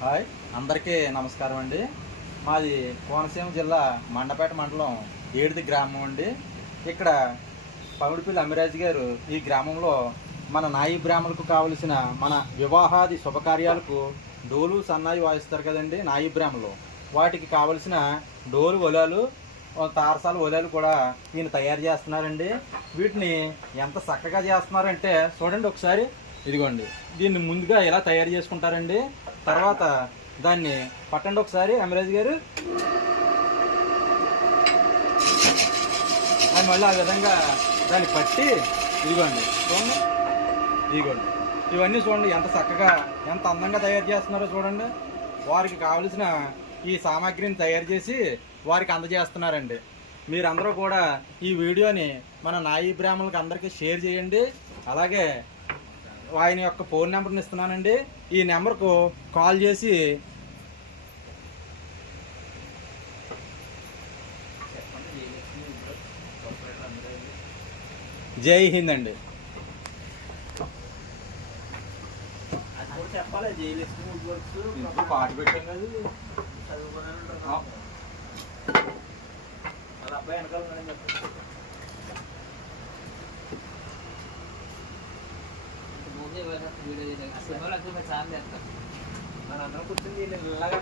Hi, అందరికీ నమస్కారం అండి. మాది కోనసీమ జిల్లా మండపేట మండలం ఏడిది గ్రామం అండి. ఇక్కడ పమిడిపల్లి అమ్మిరాజు గారు ఈ గ్రామంలో మన నాయి బ్రాహ్మణులకు కావలసిన మన వివాహాది శుభకార్యాలకు డోలు సన్నాయి వాయిస్తారు కదండి నాయి బ్రాహ్మణులు. వాటికి కావలసిన డోలు ఒలాలు తారసాల ఒలాలు కూడా ఈయన తయారు చేస్తున్నారండి. వీటిని ఎంత చక్కగా చేస్తున్నారంటే చూడండి ఒకసారి. ఇదిగోండి, దీన్ని ముందుగా ఎలా తయారు చేసుకుంటారండి, తర్వాత దాన్ని పట్టండి ఒకసారి అమ్మిరాజు గారు. దాన్ని మళ్ళీ ఆ విధంగా దాన్ని పట్టి ఇదిగోండి చూడండి, ఇదిగోండి ఇవన్నీ చూడండి ఎంత చక్కగా ఎంత అందంగా తయారు చేస్తున్నారో చూడండి. వారికి కావలసిన ఈ సామాగ్రిని తయారు చేసి వారికి అందజేస్తున్నారండి. మీరందరూ కూడా ఈ వీడియోని మన నాయి బ్రాహ్మణులకు అందరికీ షేర్ చేయండి. అలాగే ఆయన యొక్క ఫోన్ నెంబర్ని ఇస్తున్నానండి. ఈ నెంబర్కు కాల్ చేసి జై హింద్ అండి చెప్పాలి. జయలక్ష్మి పాట పెట్టాం కదా, వాళ్ళ అబ్బాయి వెనకాల ఉన్నాడని చెప్పండి. వీడియో మన అందరం కూర్చొని ఇలాగా